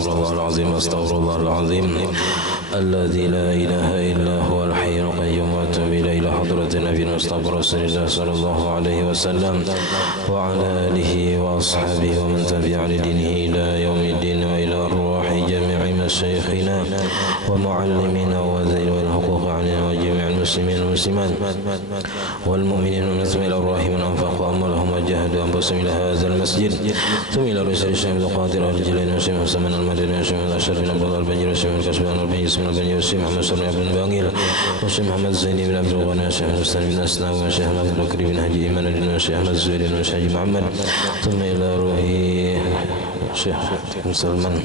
astaghfirullah al-azim alladzi la ilaha illa huwal hayyul qayyum wa atubu ila hadratin nabiyil mustafa rasulillah sallallahu alaihi wasallam wa ala alihi wa ashabihi wa man tabi'a lidinihi ila yaumiddin wa ila arwahi jami'i masyayikhina wa muallimina wa zawil huquq 'alaina wa jami'il muslimin wal muslimat wal mu'minin wal mu'minat ar-rahim anfaqu amwalahum wa jahadu anfusahum ila hadzal masjid thumma ila rasul syekh qadir al-jilani wa syekh Hasan al-Madani wa syekh al-Ashraf bin Abdul al-Banjir wa syekh al-Kasban al-Banjir wa syekh Muhammad sallallahu alaihi Bangil wa syekh Muhammad Zaini bin Abdul Ghani wa syekh Ustaz bin Asna wa syekh Abdul Bakri bin Haji Imanuddin wa syekh Ahmad Zuhairi wa syekh Muhammad thumma ila ruhi Syekh Salman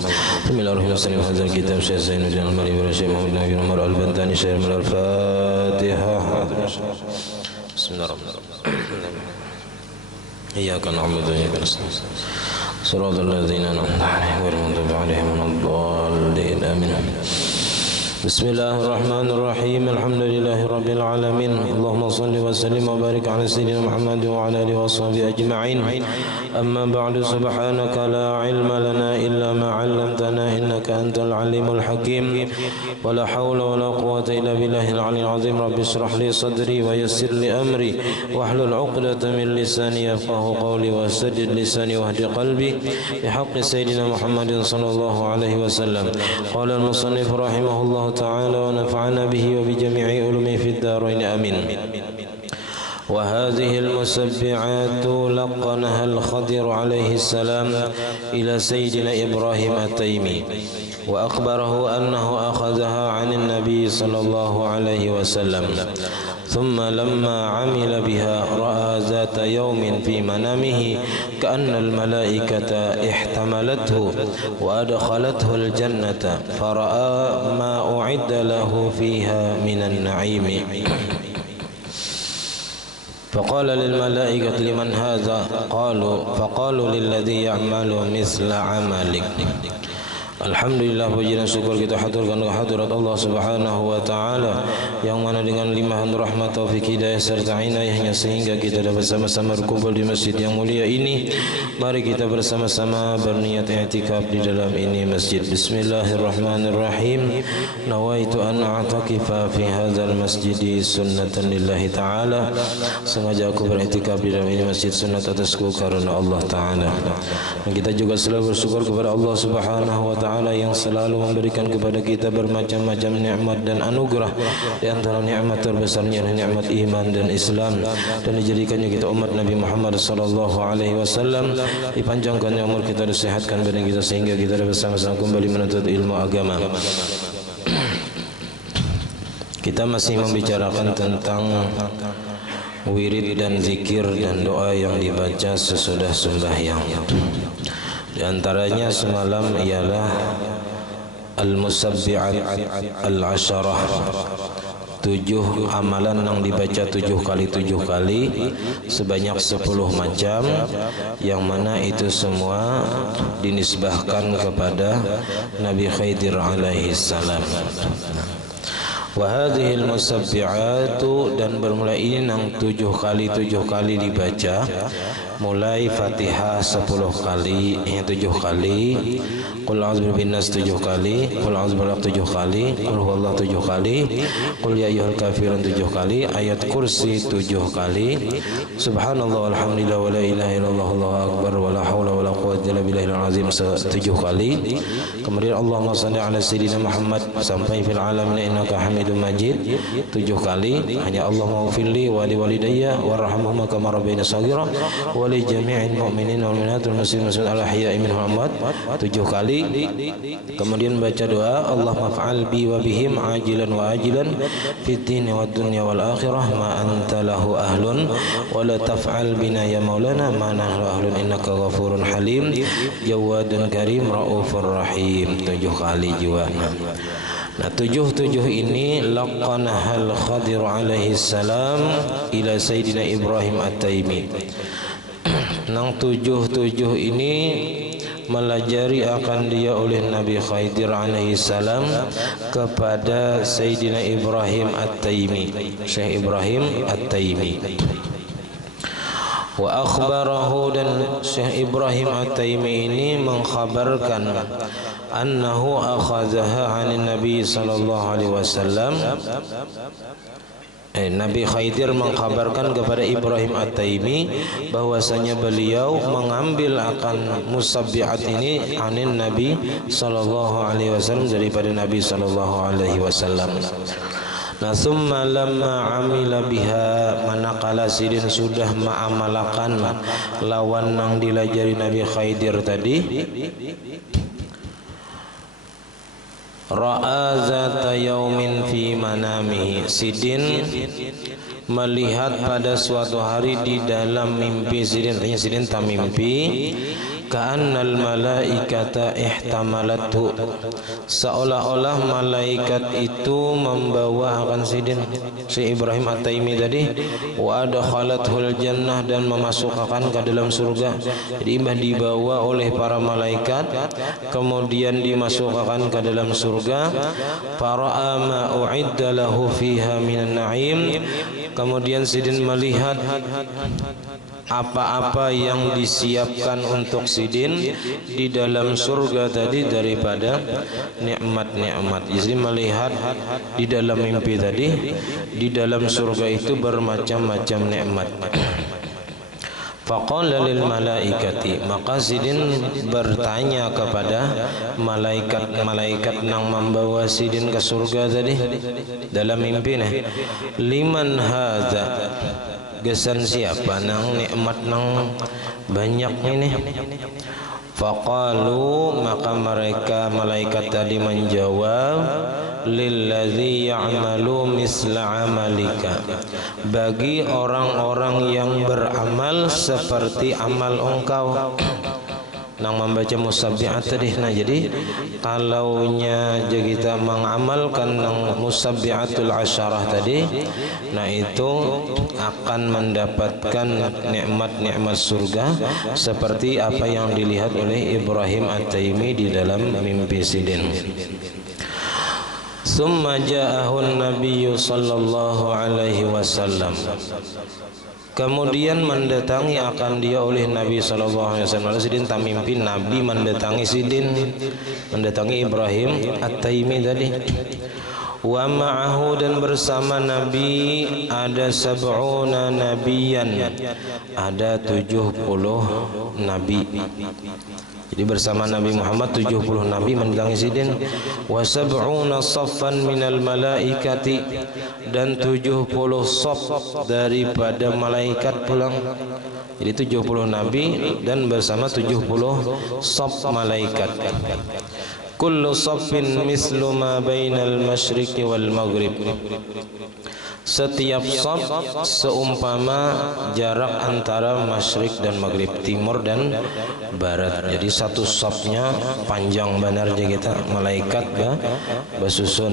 thumma ila ruhi muslim hadzal kitab Syekh Zainuddin al-Mali wa syekh Muhammad Nabi Umar al-Bantani syekh al-Fatihah. Bismillahirrahmanirrahim. Iyyaka na'budu wa iyyaka nasta'in. Shiratal ladzina an'amta 'alaihim ghairil maghdubi 'alaihim waladdallin. Amin. Bismillahirrahmanirrahim. Alhamdulillahi rabbil alamin. Allahumma shalli wa sallim wa barik ala sayyidina Muhammad wa ala alihi wa sahbihi ajma'in. Amma ba'du, subhanaka la ilma lana illa ma 'allamtana innaka antal alimul hakim. Wa la hawla wa la quwwata illa billahil aliyyil azim. Rabbi shrah li sadri wa yassir li amri wahlul 'uqdatam min lisani yafqahu qawli wa saddid lisani wahdi qalbi bi haqqi sayyidina Muhammadin sallallahu alaihi wasallam. Qala al-musannif rahimahullah تعالى ونفعنا به وبجميع علومه في الدارين آمين. وهذه المسبعات لقنها الخضر عليه السلام إلى سيدنا إبراهيم التيمي وأخبره أنه أخذها عن النبي صلى الله عليه وسلم ثم لما عمل بها رأى ذات يوم في منامه كأن الملائكة احتملته وأدخلته الجنة فرأى ما أعد له فيها من النعيم فقال للملائكة لمن هذا فقالوا للذي يعمل مثل عملك. Alhamdulillah, puji dan syukur kita haturkan ke hadirat Allah Subhanahu wa taala yang mana dengan limpahan rahmat, taufik, hidayah serta inayahnya sehingga kita dapat sama-sama berkumpul di masjid yang mulia ini. Mari kita bersama-sama berniat i'tikaf di dalam ini masjid. Bismillahirrahmanirrahim. Nawaitu an a'takifa fi hadzal masjid sunnatan lillahi taala. Sengaja aku beriktikaf di dalam ini masjid sunat atasku karena Allah taala. Dan kita juga selalu bersyukur kepada Allah Subhanahu wa taala yang selalu memberikan kepada kita bermacam-macam nikmat dan anugerah. Di antara nikmat terbesarnya adalah nikmat iman dan Islam, dan dijadikannya kita umat Nabi Muhammad sallallahu alaihi wasallam. Dipanjangkannya umur kita, disehatkan badan kita sehingga kita dapat bersama-sama kembali menuntut ilmu agama. Kita masih membicarakan tentang wirid dan zikir dan doa yang dibaca sesudah sembahyang. Di antaranya semalam ialah al-musabbi'at al-asharah, 7 amalan yang dibaca 7 kali sebanyak 10 macam, yang mana itu semua dinisbahkan kepada Nabi Khidir alaihi salam. Wa hadhil musabbi'atu, dan bermula ini yang 7 kali dibaca, mulai Fatihah 10 kali, 7 kali, Qul a'udzu birabbin nas 7 kali, Qul a'udzu birabbil 7 kali, Qul huwallahu 7 kali, Qul ya ayyuhal kafirun 7 kali, ayat kursi 7 kali, subhanallah walhamdulillah wa la ilaha illallah wallahu akbar wa la haula wa la quwwata illa billahil azim 7 kali. Kemudian Allahumma shalli ala sayyidina Muhammad sampai fil alamin innaka Hamidum Majid 7 kali. Hanya Allahumma ufilli wa li walidayya warhamhuma kama rabbayani shaghira wa li jami'il mu'minin wal mu'minat wal muslimin al ahya'i minhum amwat 7 kali. Kemudian baca doa Allahumma fa'al bi wa bihim ajilan wa ajilan fid dini wad dunya wal akhirah ma anta lahu ahlun wa la taf'al bina ya maulana ma nahnu ahlun innaka ghafurun halim jawadun karim raufur rahim 7 kali juga. Nah, 7 ini laqanahal Khadir alaihi salam ila Sayyidina Ibrahim at-Taimi. Nang 7 ini melajari akan dia oleh Nabi Khidir alaihi salam kepada Sayyidina Ibrahim at-Taimi, Syekh Ibrahim at-Taimi. Wa akhbarahu, dan Syekh Ibrahim At-Taimi ini mengkhabarkan annahu akhadhaha 'anin Nabi sallallahu alaihi wasallam. Nabi Khidir mengkhabarkan kepada Ibrahim At-Taimi bahwasanya beliau mengambil akan musabbihat ini 'anin Nabi sallallahu alaihi wasallam, daripada Nabi sallallahu alaihi wasallam. Nah, summa lamma amila biha, manakala sidin sudah ma'amalakan lawan nang dilajari Nabi Khidir tadi, ra'a zata yaumin fi manamihi, sidin melihat pada suatu hari di dalam mimpi sidin, artinya sidin tak mimpi, ka'annal malaikata ihtamalatu, seolah-olah malaikat itu membawa akan sidin, si Ibrahim At-Taimi tadi, wa adkhalathul jannah, dan memasukkan ke dalam surga. Jadi imah dibawa oleh para malaikat, kemudian dimasukkan ke dalam surga. Fara'a ma u'idda lahu fiha minan na'im, kemudian sidin melihat apa-apa yang disiapkan untuk sidin di dalam surga tadi daripada nikmat-nikmat. Jadi melihat di dalam mimpi tadi, di dalam surga itu bermacam-macam nikmat. Faqala lil malaikati, maka sidin bertanya kepada malaikat-malaikat yang membawa sidin ke surga tadi dalam mimpi nih, liman hadza, gesan siapa nang nikmat nang banyak ini. Faqalu, maka mereka malaikat tadi menjawab, lilladzi ya'malu misla amalika, bagi orang-orang yang beramal seperti amal engkau nang membaca musabbihat tadi. Nah, jadi kalaunya kita mengamalkan nang musabbihatul asyarah tadi, nah itu akan mendapatkan nikmat-nikmat surga seperti apa yang dilihat oleh Ibrahim At-Taimi di dalam mimpi sidin. Summa ja'ahun nabiyyu sallallahu alaihi wasallam, kemudian mendatangi akan dia oleh Nabi sallallahu alaihi wasallam. Sidin tak mimpi, Nabi mendatangi sidin, mendatangi Ibrahim At-Taimi tadi. Wa ma'ahu, dan bersama Nabi ada sab'una nabiyan, ada 70 nabi. Jadi bersama Nabi Muhammad 70 nabi mendatangi sidin. Wa sab'una saffan minal malaikati, dan 70 saf daripada malaikat pulang. Jadi 70 nabi dan bersama 70 saf malaikat. Kullu saffin mislu ma bainal masyriqi wal maghrib, setiap saf seumpama jarak antara masyrik dan maghrib, timur dan barat. Jadi satu safnya panjang benar aja kita, malaikat basusun.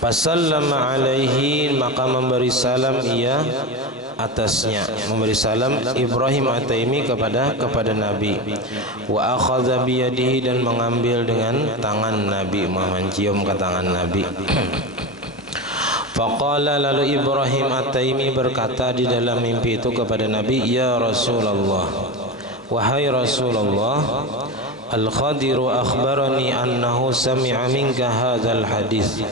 Fasallama alaihi, maka memberi salam ia atasnya, memberi salam Ibrahim At-Taimi kepada Nabi. Wa akhadha biyadihi, dan mengambil dengan tangan Nabi, mencium ke tangan Nabi. Faqala, lalu Ibrahim At-Taimi berkata di dalam mimpi itu kepada Nabi, ya Rasulullah, wahai Rasulullah, Al-Khadiru akhbarani annahu sami'a minka hadzal hadis,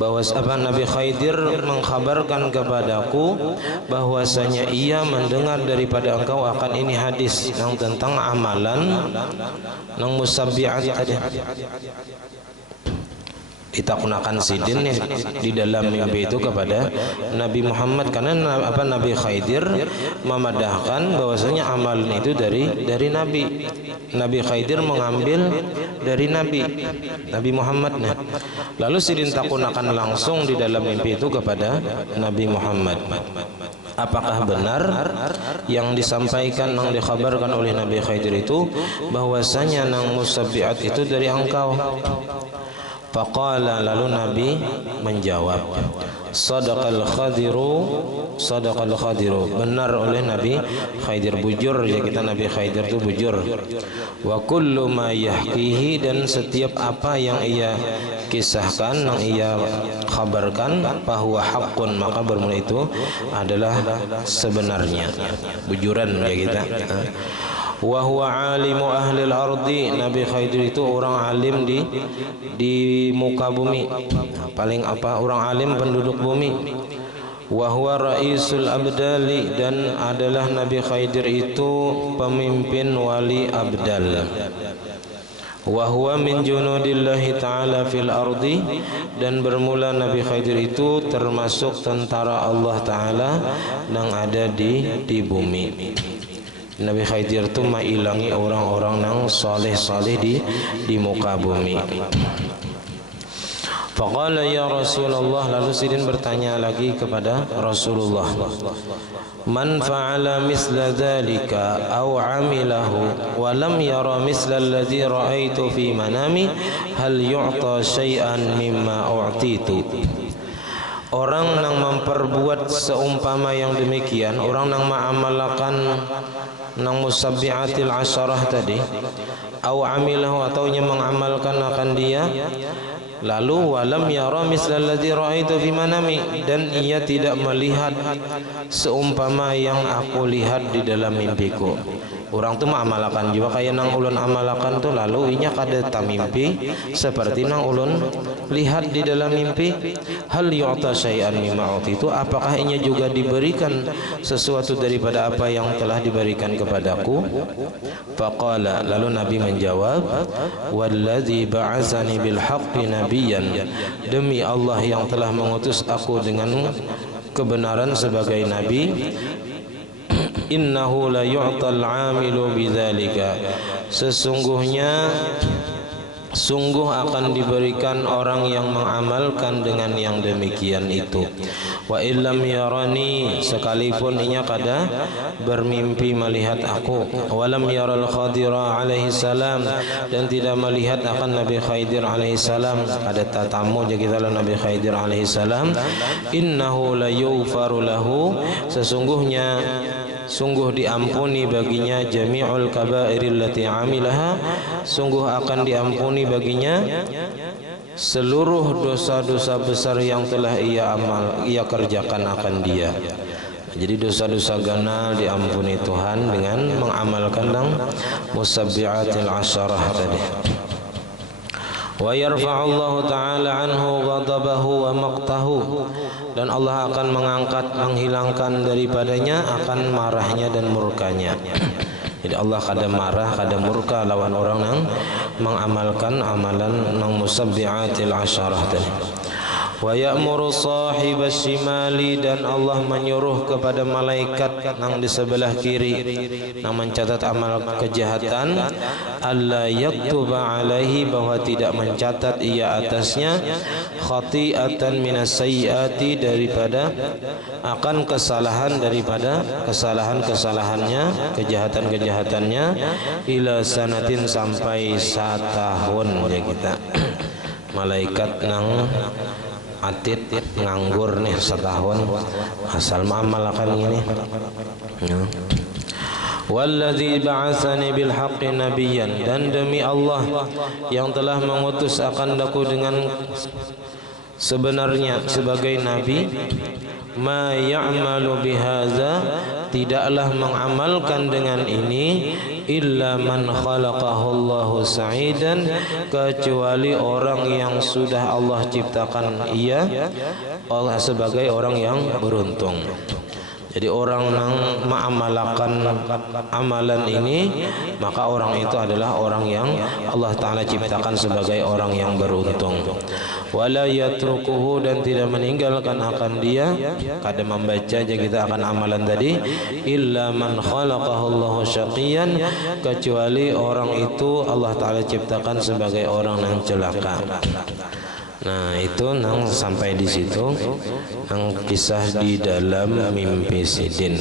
bahwa Nabi Khidir mengkhabarkan kepadaku bahwasanya ia mendengar daripada engkau akan ini hadis yang tentang amalan yang musabbihat tadi. Ditakunakan sidin di dalam mimpi itu kepada Nabi Muhammad, karena Nabi Khidir memadahkan bahwasanya amalan itu dari Nabi. Nabi Khidir mengambil dari Nabi Muhammad. Lalu sidin takunakan langsung di dalam mimpi itu kepada Nabi Muhammad, apakah benar yang disampaikan, yang dikhabarkan oleh Nabi Khidir itu bahwasanya nang musabbihat itu dari engkau? Faqala, lalu Nabi menjawab, Sadaqal Khadiru, benar oleh Nabi Khidir, bujur ya kita, Nabi Khidir itu bujur. Wa kullu ma yahkihi, dan setiap apa yang ia kisahkan, yang ia khabarkan, bahwa haqqun, maka bermula itu adalah sebenarnya, bujuran ya kita. Wa huwa alimu ahli al-ardi, Nabi Khidir itu orang alim di muka bumi, paling orang alim penduduk bumi. Wa huwa raisul abdali, dan adalah Nabi Khidir itu pemimpin wali abdal. Wa huwa min junudillahi ta'ala fil ardi, dan bermula Nabi Khidir itu termasuk tentara Allah Ta'ala yang ada di bumi. Nabi Khidir itu mailangi orang-orang yang saleh-saleh di muka bumi. Faqala ya Rasulullah, lalu Sidin bertanya lagi kepada Rasulullah, man fa'ala misla dhalika aw 'amilahu wa lam yara misla alladhi ra'aitu fi manami hal yu'ta syai'an mimma u'titu. Orang yang memperbuat seumpama yang demikian, orang yang mengamalkan nang musabbi'atil asyarah tadi, au amilahu, atau yang mengamalkan akan dia, lalu walam yara mislal ladzi ra'aitu fi manami, dan ia tidak melihat seumpama yang aku lihat di dalam mimpiku. Orang tu mengamalkan juga kayak nang ulun amalkan tu, lalu inya kada tamimpi seperti nang ulun lihat di dalam mimpi. Hal yu'ta syai'an mimma utitu, apakah inya juga diberikan sesuatu daripada apa yang telah diberikan kepadaku? Faqala, lalu Nabi menjawab, wallazi ba'atsani bil haqqi nabiyyan, demi Allah yang telah mengutus aku dengan kebenaran sebagai nabi, innahu la yu'tal 'amilu bidzalika, sungguh akan diberikan orang yang mengamalkan dengan yang demikian itu. Wa illam yarani, sekalipun inya kada bermimpi melihat aku. Walam yaral Khadira alaihi salam, dan tidak melihat akan Nabi Khidir alaihi salam. Ada tatamu jadi kita Nabi Khidir alaihi salam. Innahu la yughfaru lahu, sungguh diampuni baginya jami'ul kaba'iril lati amilaha, sungguh akan diampuni baginya seluruh dosa-dosa besar yang telah ia kerjakan akan dia. Jadi dosa-dosa ganal diampuni Tuhan dengan mengamalkan musabbi'atil asyarah tadi. Wa yarfa'ullahu ta'ala anhu ghadabahu wa maqtahu, dan Allah akan menghilangkan daripadanya akan marahnya dan murkanya. Jadi Allah kada marah, kada murka lawan orang yang mengamalkan amalan nang musabbi'atil asyarah tadi. Wa ya'muru sahibas shimali, dan Allah menyuruh kepada malaikat nang di sebelah kiri nang mencatat amal kejahatan, alla yaktuba alaihi, bahwa tidak mencatat ia atasnya, khati'atan minas sayyiati, daripada akan kesalahan daripada kesalahan-kesalahannya, kejahatan-kejahatannya, ila sanatin, sampai 1 tahun ya kita. Malaikat nang atit nganggur nih 1 tahun asal mengamalkan ini. Walladzi ba'atsani bil haqqi nabiyyan, dan demi Allah yang telah mengutus akan aku dengan sebenarnya sebagai nabi, ma ya'malu bihadza, tidaklah mengamalkan dengan ini, illa man khalaqahu Allahu sa'idan, kecuali orang yang sudah Allah ciptakan ia sebagai orang yang beruntung. Jadi orang yang mengamalkan amalan ini, maka orang itu adalah orang yang Allah Ta'ala ciptakan sebagai orang yang beruntung. Wala yatrukuhu, dan tidak meninggalkan akan dia, kada membaca aja kita akan amalan tadi, illa man khalaqahu Allahu syaqiyan, kecuali orang itu Allah Ta'ala ciptakan sebagai orang yang celaka. Nah itu nang sampai di situ nang kisah di dalam mimpi Sidin.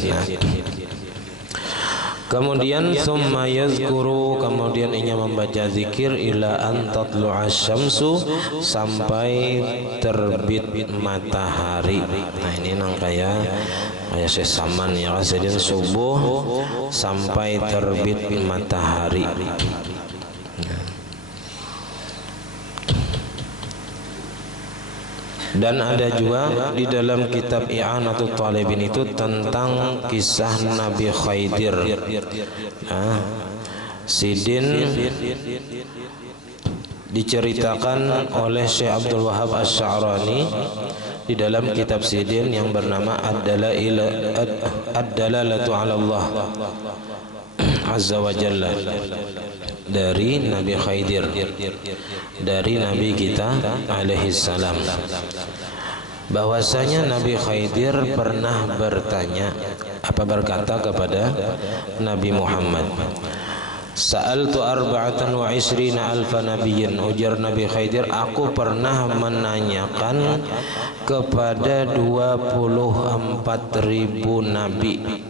Kemudian summa yazkuru, kemudian ia membaca zikir ila an tatlu'as syamsu, sampai terbit matahari. Nah ini nang kayak sesaman ya, kemudian subuh sampai terbit matahari. Dan ada juga di dalam kitab I'anatul Talibin itu tentang kisah Nabi Khidir. Sidin diceritakan oleh Syekh Abdul Wahab Asy-Sya'rani di dalam kitab Sidin yang bernama Ad-Dalalatu 'ala Allah Azza wa Jalla, dari Nabi Khidir, dari Nabi kita alaihi salam, bahwasanya Nabi Khidir pernah berkata kepada Nabi Muhammad, Sa'altu arba'atan wa isrina alfa nabiyyin, ujar Nabi Khidir, aku pernah menanyakan kepada 24.000 nabi.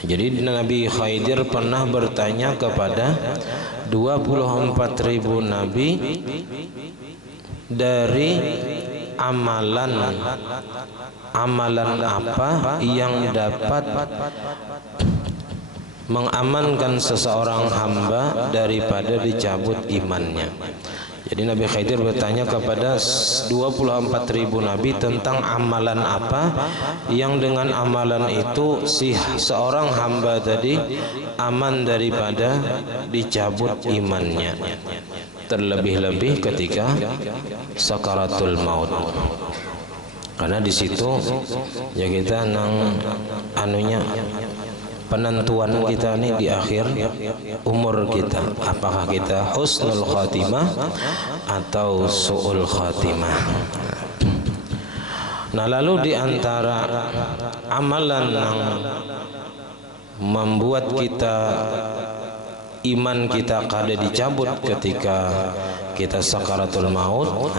Jadi Nabi Khidir pernah bertanya kepada 24.000 nabi dari amalan apa yang dapat mengamankan seseorang hamba daripada dicabut imannya. Jadi Nabi Khidir bertanya kepada 24.000 nabi tentang amalan apa yang dengan amalan itu seorang hamba tadi aman daripada dicabut imannya, terlebih-lebih ketika sakaratul maut. Karena di situ ya kita nang anunya, penentuan kita nih di akhir umur kita, apakah kita husnul khatimah atau su'ul khatimah. Nah lalu di antara amalan yang membuat kita iman kita kada dicabut ketika kita sakaratul maut,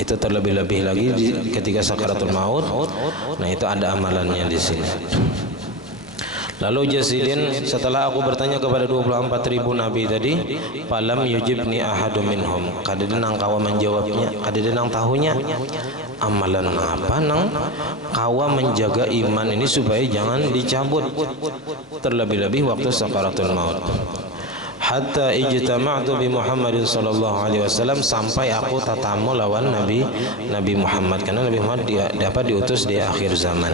itu terlebih-lebih lagi ketika sakaratul maut. Nah itu ada amalannya di sini. Lalu Jasidin, setelah aku bertanya kepada 24.000 nabi tadi, falam yujibni ahadum minhum, kada denang kawa menjawabnya, kada denang tahunya amalan apa nang kawa menjaga iman ini supaya jangan dicabut terlebih-lebih waktu sakaratul maut. Hatta ijtama'tu bi Muhammadin sallallahu alaihi wasallam, sampai aku tatamu lawan Nabi Muhammad, karena Nabi Muhammad dapat diutus di akhir zaman,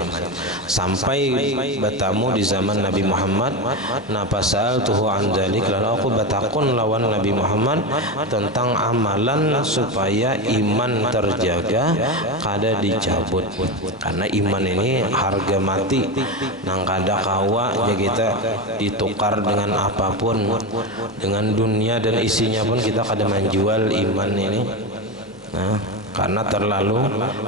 sampai bertamu di zaman Nabi Muhammad. Napa sa'altuhu an dzalik, lalu aku batakun lawan Nabi Muhammad tentang amalan supaya iman terjaga kada dicabut, karena iman ini harga mati nang kada kawa ya kita ditukar dengan apapun, dengan dunia dan isinya pun kita kada menjual iman ini. Nah, karena terlalu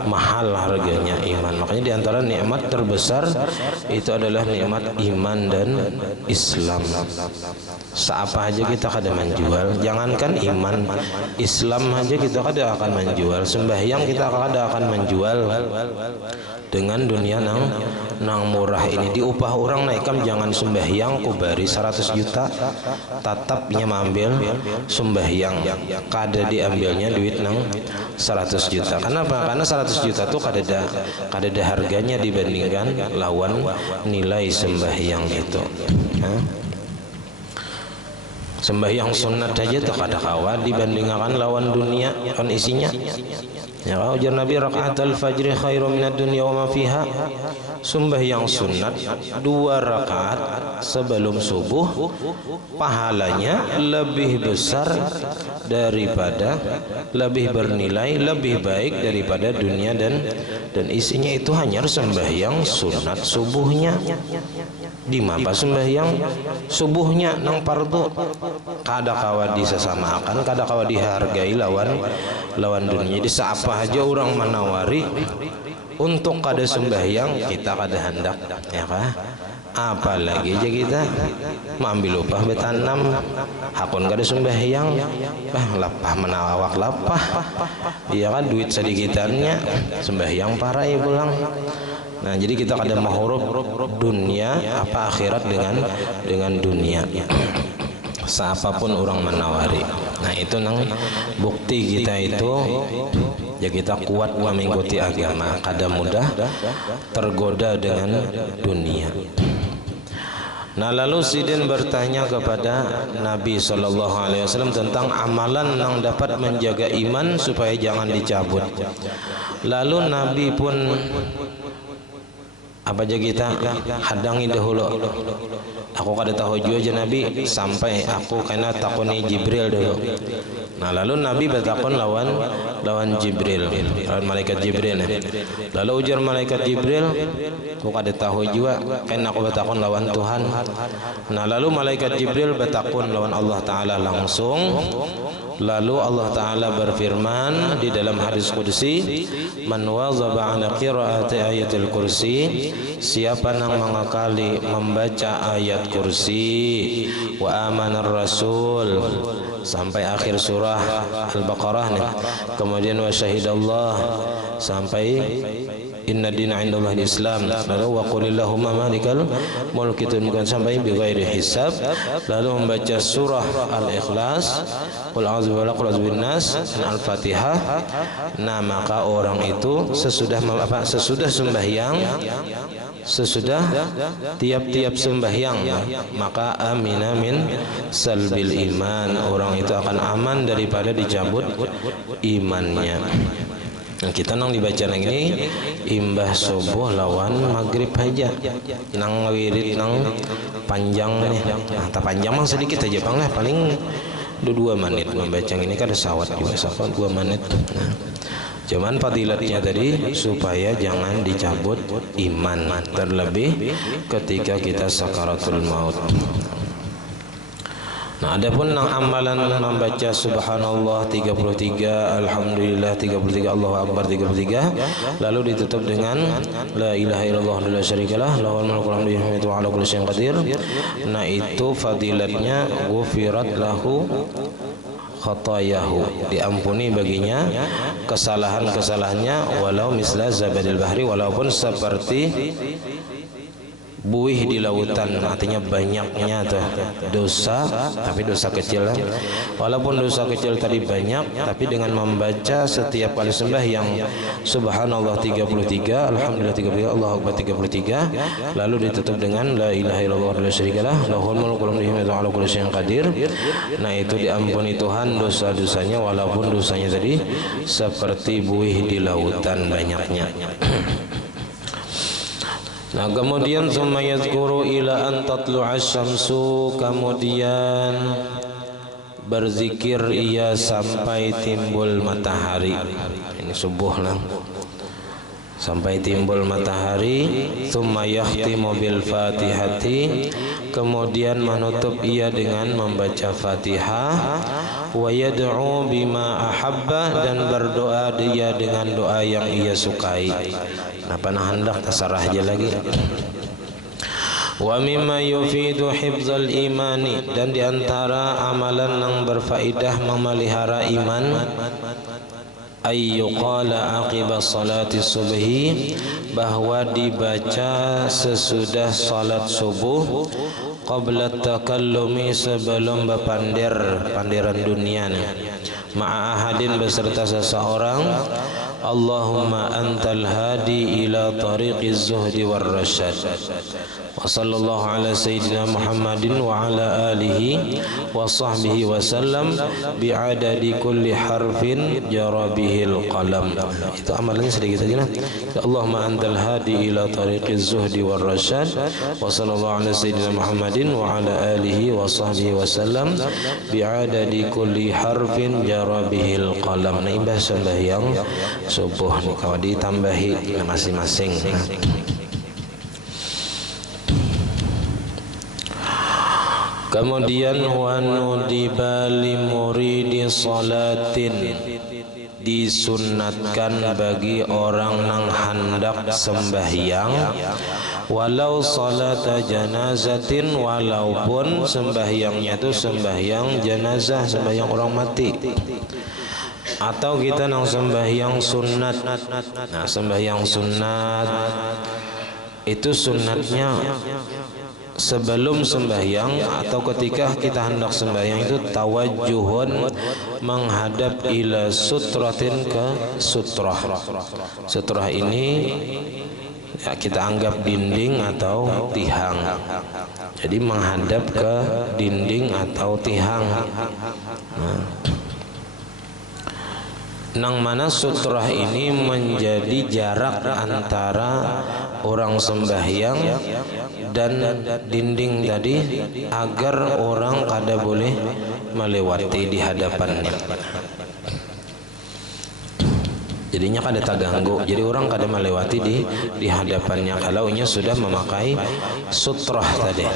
mahal harganya iman. Makanya di antara nikmat terbesar itu adalah nikmat iman dan Islam. Seapa aja kita kada menjual, jangankan iman, Islam aja kita kada akan menjual. Sembahyang kita kada akan menjual dengan dunia nang murah ini. Diupah orang naikam jangan sembahyang ku bari 100 juta tatapnya mengambil sembahyang, kada diambilnya duit nang 100 juta. Kenapa? Karena 100 juta tuh kada ada harganya dibandingkan lawan nilai sembahyang itu. Sembahyang sunat aja tuh kada kawa dibandingkan lawan dunia kan isinya. Ya ujar Nabi, rakaatul fajri khairum minad dunya wa ma fiha. Sembahyang sunat 2 rakaat sebelum subuh pahalanya lebih besar daripada, lebih bernilai, lebih baik daripada dunia dan isinya. Itu hanya sembahyang sunat subuhnya. Di mapa sembahyang subuhnya nang fardu kada kawa disesamakan, kada kawa dihargai lawan dunia. Jadi seapa aja orang menawari untuk kada sembahyang kita kada hendak, ya kah? Apalagi aja kita mengambil upah betanam hakun kada sembahyang, lapah menawak lapah, iya kan duit sedikitannya sembahyang parai pulang. Nah, jadi kita kada mahuruf dunia apa akhirat dengan dunia. Seapapun orang menawari. Nah, itu nang bukti kita itu ya kita kuat mengikuti agama, kada mudah tergoda dengan dunia. Nah, lalu Sidin bertanya kepada Nabi SAW tentang amalan yang dapat menjaga iman supaya jangan dicabut. Lalu Nabi pun apa aja kita hadangi dahulu. Aku kada tahu juga Nabi sampai aku kena takuni Jibril dulu. Nah, lalu Nabi bertakun lawan Jibril, lawan malaikat Jibril. Lalu ujar malaikat Jibril, aku kada tahu juga, kan aku bertakun lawan Tuhan. Nah, lalu malaikat Jibril bertakun lawan Allah Taala langsung. Lalu Allah Ta'ala berfirman di dalam hadis qudsi, man wazaba ala qiraati ayatil kursi, siapa yang mengakali membaca ayat kursi, wa amanar rasul sampai akhir surah Al-Baqarah nih, kemudian wa syahidallah sampai inna dina indallah Islam, lalu wa qulillahumma malikal mulki sampai bi ghairi hisab, lalu membaca surah Al-Ikhlas, qul a'udzu birabbil nas, Al-Fatihah. Nah, maka orang itu sesudah sembahyang, sesudah tiap-tiap sembahyang, maka amina min salbil iman, orang itu akan aman daripada dicabut imannya. Nah, kita nang dibaca nang ini imbah subuh lawan maghrib aja, nang wirid nang panjang nih. Nah, tak panjang mah sedikit aja bang lah, paling 2 menit membaca ini kan ada sawat juga sampai 2 menit. Nah, cuman fadilatnya tadi supaya jangan dicabut iman, terlebih ketika kita sakaratul maut. Nah, adapun nang amalan membaca subhanallah 33, alhamdulillah 33, Allahu akbar 33, lalu ditutup dengan la ilaha illallah la syarikalah lahul mulku wa ala kulli syai'in qadir. Nah, itu fadilatnya ghufirat lahu khatayahu, diampuni baginya kesalahan-kesalahannya, walau misla zabadil bahri, walaupun seperti buih di lautan, artinya banyaknya tuh dosa, tapi dosa kecil. Walaupun dosa kecil tadi banyak, tapi dengan membaca setiap kali sembahyang subhanallah 33, alhamdulillah 33, Allahu akbar 33, lalu ditutup dengan la ilaha illallah la syarikalah lahul mulku wa ala kulli syai'in qadir. Nah, itu diampuni Tuhan dosa-dosanya, walaupun dosanya tadi seperti buih di lautan banyaknya. Nah, kemudian summa yadhkuru ila an tatlu'asy syamsu, kemudian berzikir ia sampai timbul matahari. Ini subuh lah. Sampai timbul matahari, summa yakhtimu bil Fatihati, kemudian menutup ia dengan membaca Fatihah, wa yad'u bima ahabba, dan berdoa dia dengan doa yang ia sukai. Apa nah hendak terserah aja lagi. Wa mimma yufidu hifzal imani, dan diantara amalan yang berfaedah memelihara iman, ayyuqala aqiba salati subhi, bahwa dibaca sesudah salat subuh, qabla takallumi, sebelum pandiran dunia, ma'a ahadin, beserta seseorang, Allahumma antal hadi ila tariqiz zuhdi war rasyad. Wa sallallahu ala sayyidina Muhammadin wa ala alihi wa sahbihi wa sallam bi'adadi kulli harfin jara bihil qalam. Itu amalannya sedikit saja lah. Allahumma antal hadi ila tariqiz zuhdi war rasyad wa sallallahu ala sayyidina Muhammadin wa ala alihi wa sahbihi wa sallam bi'adadi kulli harfin jara bihil qalam. Nah, imbah sembahyang subuh nih kalau ditambahi masing-masing. Kemudian wa nudiba li muridi salatin, disunatkan bagi orang yang hendak sembahyang, walau salata janazatin, walaupun sembahyangnya itu sembahyang jenazah, sembahyang orang mati. Atau kita nang sembahyang sunat. Nah, sembahyang sunat itu sunatnya sebelum sembahyang atau ketika kita hendak sembahyang itu tawajjuhun, menghadap ila sutratin, ke sutrah. Sutrah ini ya, kita anggap dinding atau tihang. Jadi menghadap ke dinding atau tihang. Nang mana sutrah ini menjadi jarak antara orang sembahyang dan dinding tadi, agar orang kada boleh melewati di hadapannya. Jadinya kada terganggu, jadi orang kada melewati di hadapannya kalaunya sudah memakai sutrah tadi.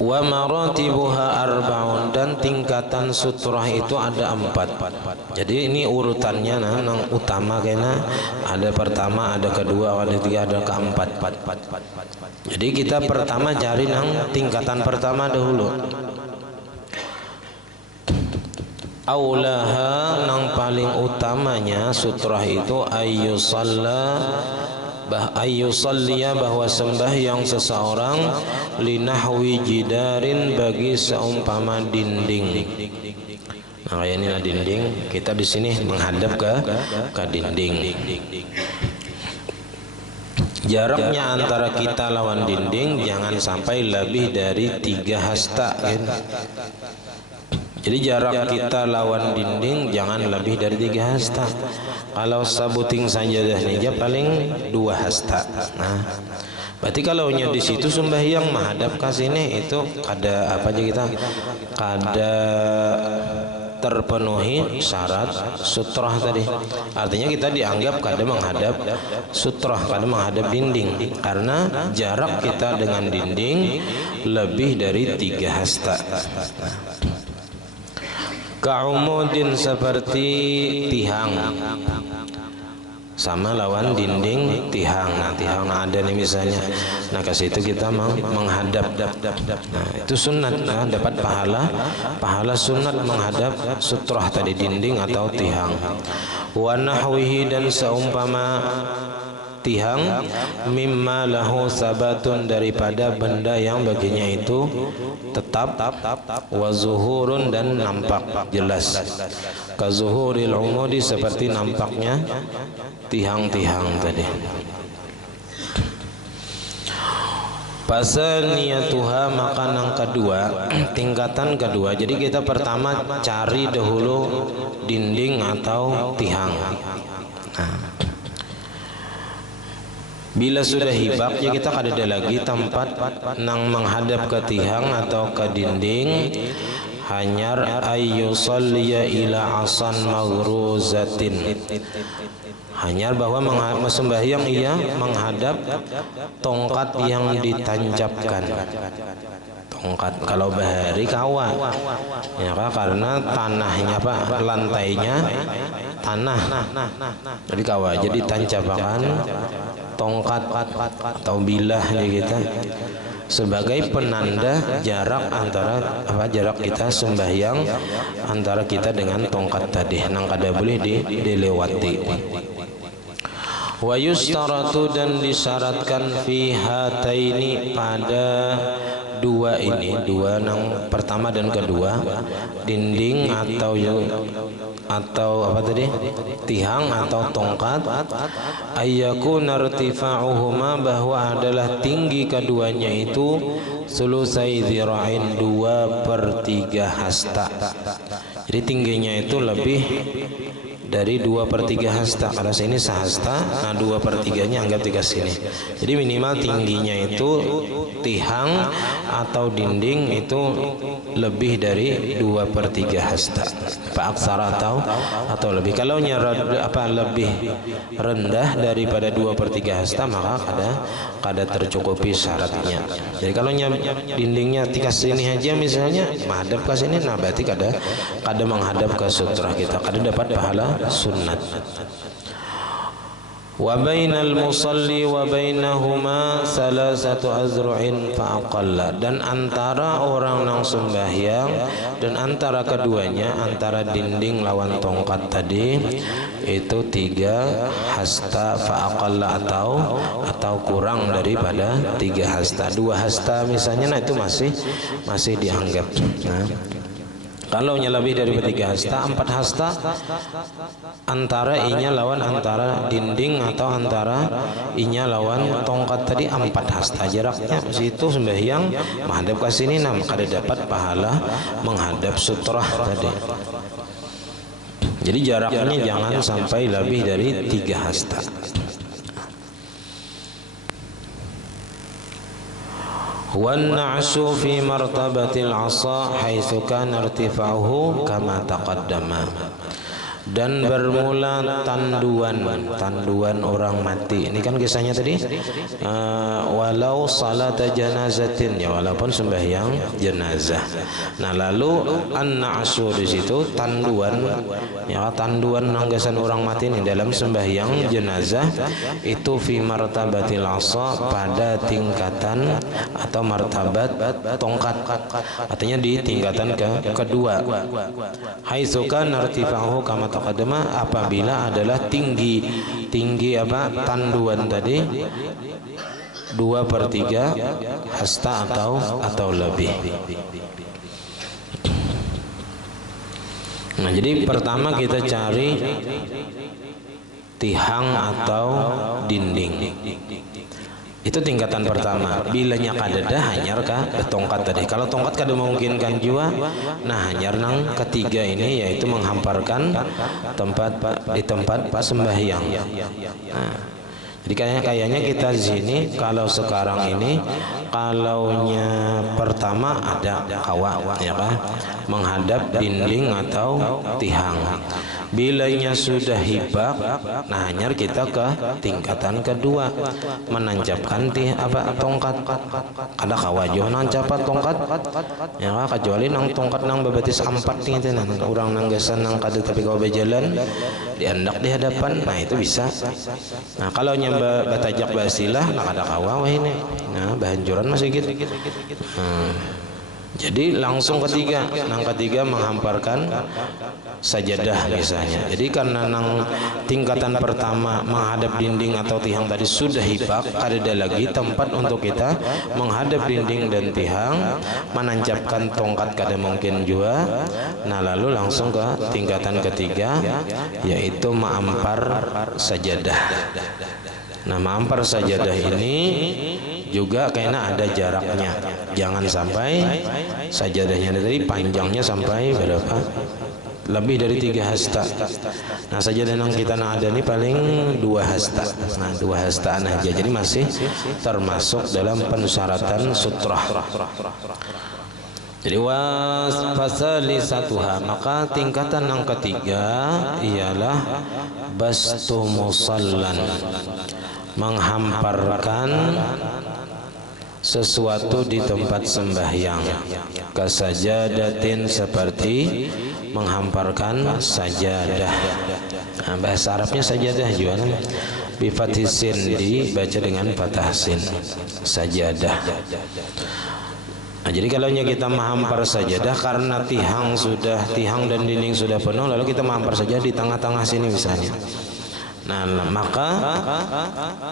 Wa maratibuha arba'un, dan tingkatan sutrah itu ada 4. Jadi ini urutannya nang utama kena ada pertama, ada kedua, ada ketiga, ada keempat. Jadi kita pertama cari nang tingkatan pertama dahulu. Aulaha, nang paling utamanya sutrah itu ayyusalliya, bahwa sembahyang seseorang linahwi jidarin, bagi seumpama dinding. Nah, kayak inilah dinding, kita di sini menghadap ke dinding. Jaraknya antara kita lawan dinding jangan sampai lebih dari 3 hasta kan? Jadi jarak kita lawan dinding jangan lebih dari 3 hasta. Kalau sabuting sajadah nija paling 2 hasta. Nah, berarti kalau nya di situ sembahyang menghadap ke sini itu kada apa aja kita kada terpenuhi syarat sutrah tadi. Artinya kita dianggap kada menghadap sutrah, kada menghadap dinding, karena jarak kita dengan dinding lebih dari 3 hasta. Ka'umudin, seperti tihang, sama lawan dinding tihang. Nah, tihang ada nih misalnya, nah ke situ kita menghadap. Nah, itu sunat, nah, dapat pahala sunat menghadap sutrah tadi, dinding atau tihang. Wa nahwihi, dan seumpama tihang, mimma lahu sabatun, daripada benda yang baginya itu tetap, wa zuhurun, dan nampak jelas. Ka zuhuril umudi, seperti nampaknya tihang-tihang tadi. Pasaniyatuha, maka nang kedua, tingkatan kedua. Jadi kita pertama cari dahulu dinding atau tihang. Nah, bila sudah hibak, ya kita kada ada lagi tempat nang menghadap ke tihang atau ke dinding. Hanyar ayyusalliya ila asan maghruzatin, hanyar bahwa sembahyang ia menghadap tongkat yang ditancapkan. Tongkat kalau bahari kawa, ya karena tanahnya apa, lantainya tanah, jadi kawa, jadi tancapkan tongkat atau bilah kita sebagai penanda jarak antara jarak kita sembahyang antara kita dengan tongkat tadi, nang kada boleh dilewati. Wa yustaratu, dan disyaratkan fi hataini, pada dua ini, dua nang pertama dan kedua, dinding atau apa tadi, tihang atau tongkat, ayyakuna irtifa'uhuma, bahwa adalah tinggi keduanya itu sulusai dzira'in, 2/3 hasta. Jadi tingginya itu lebih dari 2/3 hasta. Kalau sini sehasta, nah 2/3-nya anggap tiga sini. Jadi minimal tingginya itu tihang atau dinding itu lebih dari 2/3 hasta. Pak aksara atau lebih. Kalau lebih rendah daripada 2/3 hasta, maka kada tercukupi syaratnya. Jadi kalau dindingnya tiga sini aja misalnya, menghadap ke sini, nah berarti kada menghadap ke sutrah kita, kada dapat pahala sunat. wa bainal musalli wa bainahuma salasatu azru'in fa aqalla, dan antara orang nang sembahyang dan antara keduanya, antara dinding lawan tongkat tadi itu 3 hasta fa aqalla, atau kurang daripada 3 hasta. 2 hasta misalnya, nah itu masih dianggap. Nah, kalau lebih dari 3 hasta, 4 hasta antara inya lawan antara dinding atau antara inya lawan tongkat tadi 4 hasta jaraknya. Situ sembahyang menghadap ke sini, nah maka dapat pahala menghadap sutrah tadi. Jadi jaraknya jangan sampai lebih dari 3 hasta. Wan na'su fi martabatil 'asa haitsu kana irtifa'uhu kama taqaddama, dan bermula tanduan orang mati. Ini kan kisahnya tadi, walau salata janazatin, ya walaupun sembahyang jenazah. Nah lalu an-na'su di situ tanduan, ya tanduan nanggasan orang mati ini dalam sembahyang jenazah itu fi martabatil asa, pada tingkatan atau martabat tongkat, artinya di tingkatan kedua. Haitsu kana irtifa'uhu kama taqaddama, apabila adalah tinggi apa tanduan tadi 2/3 hasta atau lebih. Nah jadi pertama kita cari tihang atau dinding. Itu tingkatan pertama. Bilanya kadada hanyar ka tongkat tadi. Kalau tongkat kada memungkinkan jua, nah hanyar nang ketiga ini yaitu menghamparkan di tempat sembahyang. Nah, jadi kayaknya kita di sini kalau sekarang ini, kalaunya pertama ada kawa, ya kan, menghadap dinding atau tihang. Bilanya sudah hibak, nah hanyar kita ke tingkatan kedua, menancapkan tongkat. Ada kawajuh nancapat tongkat, ya kecuali nang tongkat nang bebatis 4 nih, nang orang nang gasan nang kada tapi kau berjalan diandak di hadapan, nah itu bisa. Nah kalau nyamba batajak basilah, nah ada kawa ini, nah bahancuran masih gitu. Jadi langsung ketiga menghamparkan sajadah misalnya. Jadi karena nang tingkatan pertama menghadap dinding atau tihang tadi sudah hibak, ada lagi tempat untuk kita menghadap dinding dan tihang, menancapkan tongkat kada mungkin juga. Nah lalu langsung ke tingkatan ketiga, yaitu mengampar sajadah. Nah mengampar sajadah ini juga kayaknya ada jaraknya, jangan sampai sajadahnya tadi panjangnya sampai berapa, lebih dari 3 hasta. Nah sajadah yang kita ada ini paling 2 hasta. Nah 2 hastaan aja, jadi masih termasuk dalam pensyaratan sutrah. Jadi wasalisatuha, maka tingkatan yang ketiga ialah bastu musallan, menghamparkan sesuatu di tempat sembahyang. Kasajadatin, seperti menghamparkan sajadah. Nah, bahasa Arabnya sajadah juga, bifatisin, dibaca dengan fathah sin, sajadah. Nah, jadi kalau kita menghampar sajadah karena tihang dan dinding sudah penuh, lalu kita menghampar saja di tengah-tengah sini misalnya. Nah, maka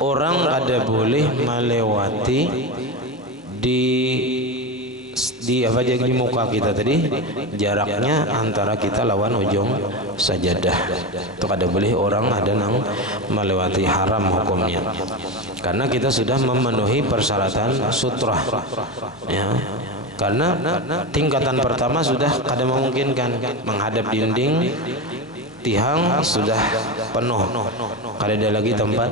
orang kada boleh melewati di muka kita tadi, jaraknya antara kita lawan ujung sajadah. Itu kada boleh orang ada nang melewati, haram hukumnya. Karena kita sudah memenuhi persyaratan sutrah. Ya. Karena tingkatan pertama sudah kada memungkinkan, menghadap dinding, tihang sudah penuh, kada ada lagi tempat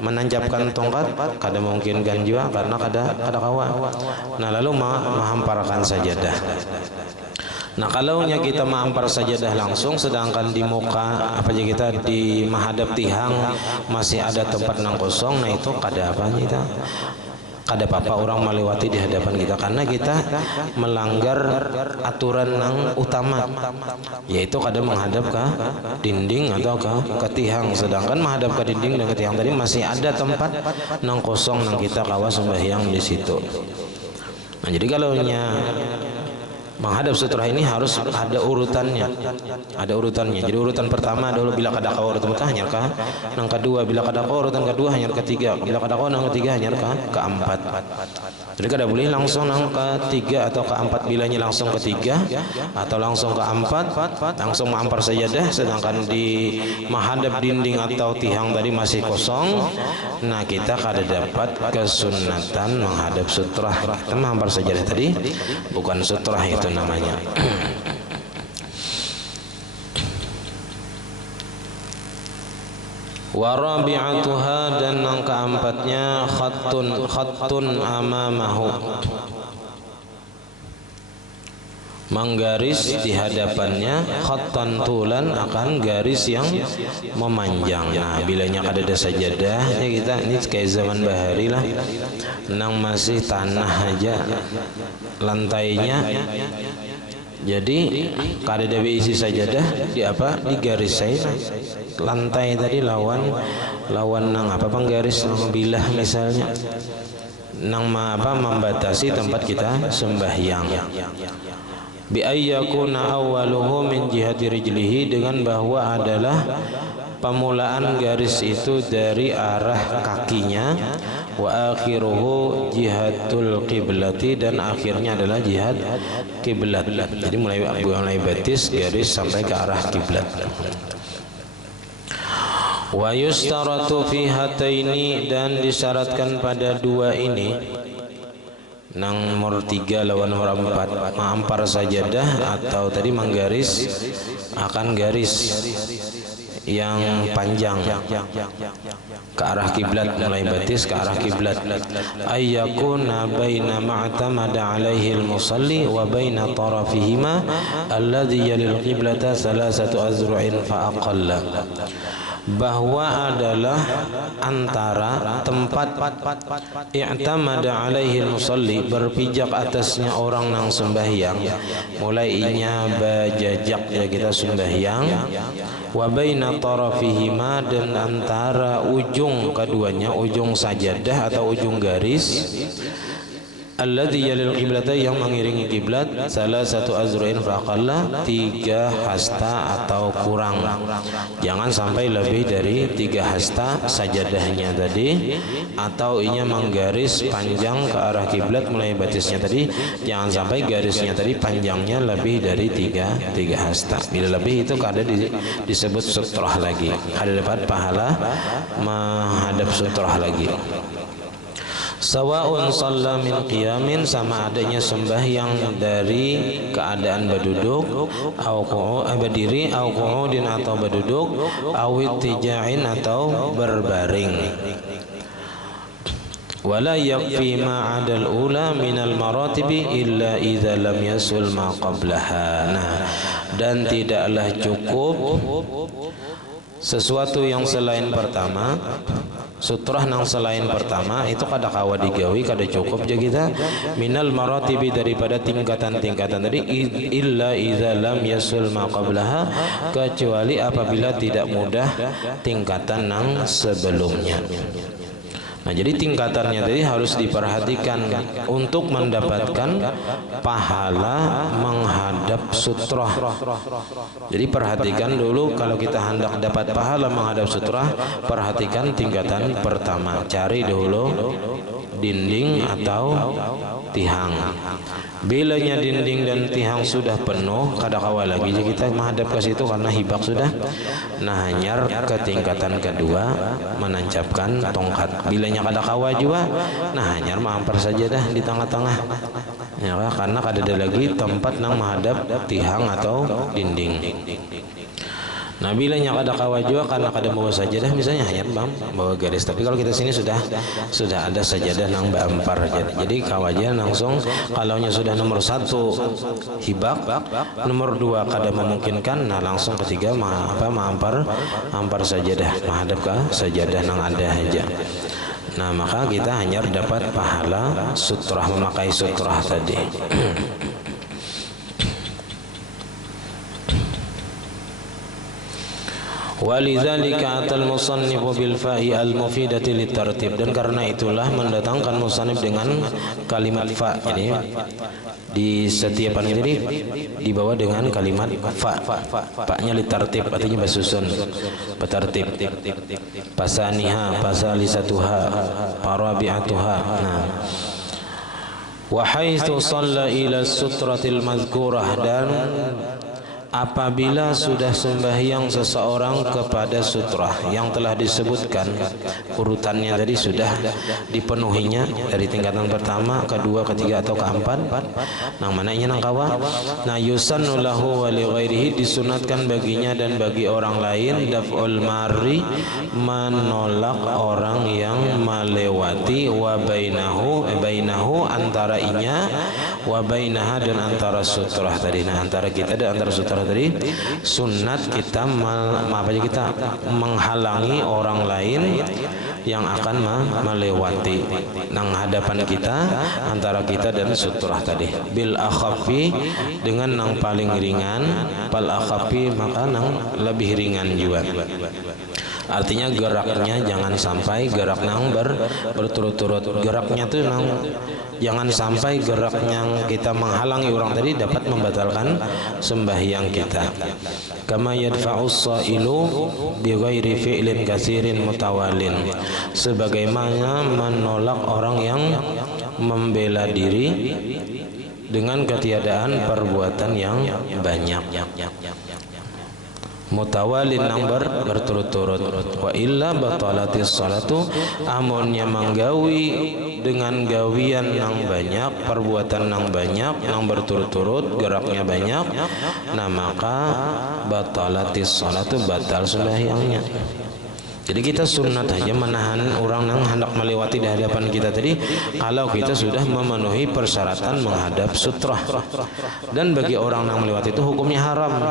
menancapkan tongkat, kada memungkinkan juga karena kada kawa. Nah lalu menghamparkan sajadah. Nah kalau kita menghampar sajadah langsung, sedangkan di muka kita di menghadap tihang masih ada tempat nang kosong, nah itu kada apa kita kada apa-apa orang melewati di hadapan kita karena kita melanggar aturan yang utama, yaitu kada menghadap ke dinding atau ke tiang. Sedangkan menghadap ke dinding dan ke tiang tadi masih ada tempat nang kosong nang kita kawas sembahyang di situ. Nah, jadi kalau menghadap sutra ini harus ada urutannya. Ada urutannya. Jadi urutan pertama dulu bila kada kau urutan pertama hanya kah. Nang kedua bila kada kau urutan kedua hanya ketiga. Bila kada kau nang ketiga hanya keempat. Jadi kada boleh langsung nang ketiga atau keempat. Bilanya langsung ketiga atau langsung keempat, langsung mengampar sajadah. Sedangkan di menghadap dinding atau tiang tadi masih kosong. Nah, kita kada dapat kesunatan menghadap sutra. Kita mengampar sajadah tadi bukan sutra itu namanya. Warabi'atuha, dan yang keempatnya khattun amamahu, menggaris di hadapannya, khattan tulan, akan garis yang memanjang. Nah, bilanya kada ada sajadah ya kita ini kayak zaman bahari lah, nang masih tanah aja lantainya, jadi kada ada isi sajadah di apa digarisain lantai tadi lawan nang apa penggaris nang bilah misalnya nang apa membatasi tempat kita sembahyang. Bi ayyakuna awwaluhu min jihati rijlihi, dengan bahwa adalah pemulaan garis itu dari arah kakinya, wa akhiruhu jihatul qiblati, dan akhirnya adalah jihad kiblat. Jadi mulai batis garis sampai ke arah kiblat. Wa yustaratu fi hataini, dan disyaratkan pada dua ini, nang nomor 3 lawan nomor 4, mengampar sajadah atau tadi menggaris akan garis yang panjang ke arah kiblat, mulai batis ke arah kiblat. Ayyakuna baina ma'tamada alaihi al-musalli wa baina tarafihima alladhi yalil qiblata salasatu azru'in fa aqalla, bahwa adalah antara tempat i'tamada alaihi al-musalli, berpijak atasnya orang nang sembahyang, mulai inya bajajak ya kita sembahyang, wa baina tarafihima, dan antara ujung keduanya, ujung sajadah atau ujung garis, alladzi yalil qiblata, yang mengiringi kiblat, salah satu azru'in faqalla, 3 hasta atau kurang. Jangan sampai lebih dari 3 hasta sajadahnya tadi, atau inya menggaris panjang ke arah kiblat mulai batisnya tadi, jangan sampai garisnya tadi panjangnya lebih dari 3 hasta. Bila lebih itu kada disebut sutrah lagi, kada dapat pahala menghadap sutrah lagi. Sawaun shalla min qiyamin, sama adanya sembahyang dari keadaan berduduk, au berdiri, au qu'udin atau berduduk, au ittija'in atau berbaring. Wala yakfi ma 'adal ula minal maratibi illa idza lam yasul ma qablaha. Nah, dan tidaklah cukup sesuatu yang selain pertama, sutrah nang selain pertama itu kada kawa digawi, kada cukup je kita minal maratibi, daripada tingkatan-tingkatan tadi, illa idza lam yasul ma qablaha, kecuali apabila tidak mudah tingkatan nang sebelumnya. Nah, jadi tingkatannya tadi harus diperhatikan untuk mendapatkan pahala menghadap sutrah. Jadi perhatikan dulu, kalau kita hendak dapat pahala menghadap sutrah, perhatikan tingkatan pertama. Cari dulu dinding atau tihang. Bilanya dinding dan tihang sudah penuh, kada kawa lagi jadi kita menghadap ke situ karena hibak sudah. Nah, hanyar ke tingkatan kedua menancapkan tongkat. Bilanya kada kawa juga, nah hanyar mampir saja dah di tengah-tengah. Ya, karena kada ada lagi tempat nang menghadap tihang atau dinding. Nah, bila nya kada kawa juga karena kada bawa sajadah, misalnya hanya bawa garis. Tapi kalau kita sini sudah ada sajadah nang baempar. Jadi kawaja langsung, kalau nya sudah nomor 1 hibak, nomor 2 kada memungkinkan, nah langsung ketiga mampar sajadah, menghadap ke sajadah nang ada aja. Nah, maka kita hanya dapat pahala sutrah, memakai sutrah tadi. Walidzalika atal musannifu bil fa'i al mufidati litartib, dan karena itulah mendatangkan musannif dengan kalimat fa. Jadi di setiap ini dibawa dengan kalimat fa. Fa-nya litartib, artinya bersusun, bertertib. Pasaniha, pasalisatuha, parabi'atuha. Nah, wa haitsu shalla ila sutratil mazkurah, dan apabila sudah sembahyang seseorang kepada sutrah yang telah disebutkan urutannya tadi, sudah dipenuhinya dari tingkatan pertama, kedua, ketiga atau keempat, nang mananya nang kawa. Nah, yusannu lahu wa li ghairihi, disunatkan baginya dan bagi orang lain, daf'ul mari, menolak orang yang melewati, wa bainahu antara inya, wa bainaha dan antara sutrah tadi. Nah, antara kita dan antara sutrah tadi sunat kita kita menghalangi orang lain yang akan melewati nang hadapan kita, antara kita dan sutrah tadi, bil akhafi, dengan nang paling ringan, pal akhafi maka nang lebih ringan juga. Artinya geraknya jangan sampai gerak nang berturut-turut. Geraknya tuh nang jangan sampai gerak yang kita menghalangi orang tadi dapat membatalkan sembahyang kita. Kama yadfa'us sa'ilu bi ghairi fi'lin katsirin mutawalin, sebagaimana menolak orang yang membela diri dengan ketiadaan perbuatan yang banyak. Mutawalin nang berturut-turut. Wa illa batalatis salatu, amunnya manggawi dengan gawian nang banyak, perbuatan nang banyak, nang berturut-turut, geraknya banyak, nah maka batalatis salatu, batal sembahyangnya. Jadi kita sunat aja menahan orang yang hendak melewati di hadapan kita tadi kalau kita sudah memenuhi persyaratan menghadap sutrah. Dan bagi orang yang melewati itu hukumnya haram.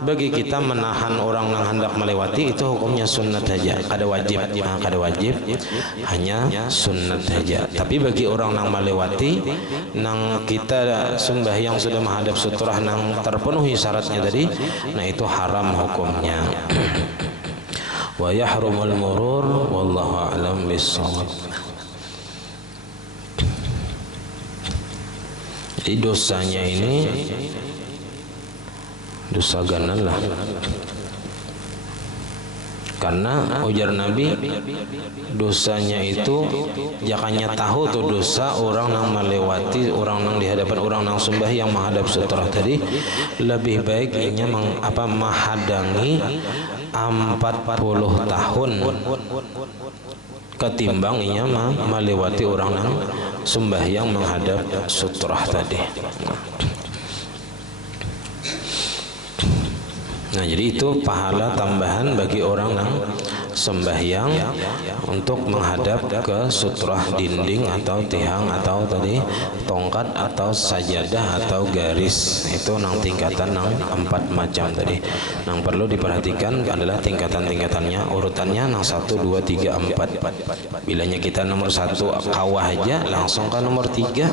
Bagi kita menahan orang yang hendak melewati itu hukumnya sunat saja. Kada wajib, kada wajib, hanya sunat saja. Tapi bagi orang yang melewati, nang kita sembahyang sudah menghadap sutrah nang terpenuhi syaratnya tadi, nah itu haram hukumnya. Wa yahrumul murur wallahu a'lam bissawab. Jadi dosanya ini dosa ganan lah, karena ujar Nabi dosanya itu jakannya tahu tuh dosa orang yang melewati, orang yang di hadapan orang yang sembahyang menghadap sutrah tadi, lebih baik inya menghadangi 40 tahun ketimbang inya melewati orang yang sembahyang menghadap sutrah tadi. Nah, jadi itu pahala tambahan bagi orang yang sembahyang untuk menghadap ke sutrah dinding atau tiang atau tadi tongkat atau sajadah atau garis. Itu nang tingkatan nang 4 macam tadi. Nang perlu diperhatikan adalah tingkatan-tingkatannya, urutannya nang 1, 2, 3, 4. Bilanya kita nomor 1 kawah aja langsung ke nomor 3,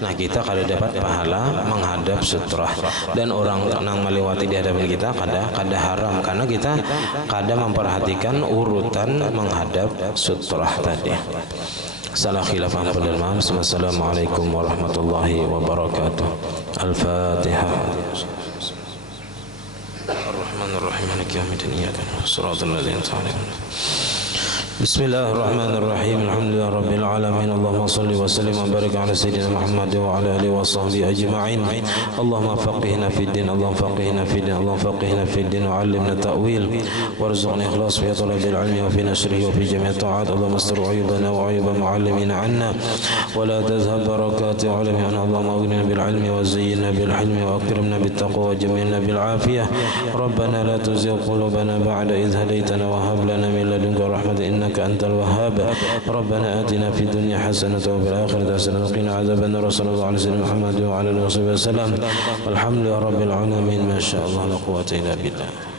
nah kita kada dapat pahala menghadap sutrah. Dan orang nang melewati di hadapan kita kada haram, karena kita kada memperhatikan urutan menghadap sutrah tadi. Salah khilaf pada maaf. Assalamualaikum warahmatullahi wabarakatuh. Al-Fatihah. Ar-Rahmanir-Rahim. Maliki yaumiddin. Iyyaka na'budu wa iyyaka nasta'in. Bismillahirrahmanirrahim. Alhamdulillah rabbil alamin. Allahumma salli wa sallim wa barik ala sayyidina Muhammad wa ala alihi wa sahbihi ajma'in. Allahumma faqihna fid din, Allahumma faqihna fid din, Allahumma faqihna fid din wa 'allimna ta'wil warzuqna ikhlas fi talabil ilmi wa fi nashrihi wa fi jami' ta'at. Allahumma astur 'uyubana wa 'uyuba mu'allimina 'anna wa la tazhab barakati 'ilmina. Allahumma aghnina bil 'ilmi wa zayyinna bil hilmi wa akrimna bit taqwa wa jamilna bil 'afiyah. Rabbana la tuzigh qulubana ba'da idh hadaytana wa hab lana min ladunka rahmatan إنك أنت الوهاب. ربنا آتنا في الدنيا حسنة وفي الآخرة حسنة وقنا عذاب النار. صلى الله على سيدنا محمد وعلى آله وصحبه وسلم. والحمد لله رب العالمين. ما شاء الله لا قوة إلا بالله.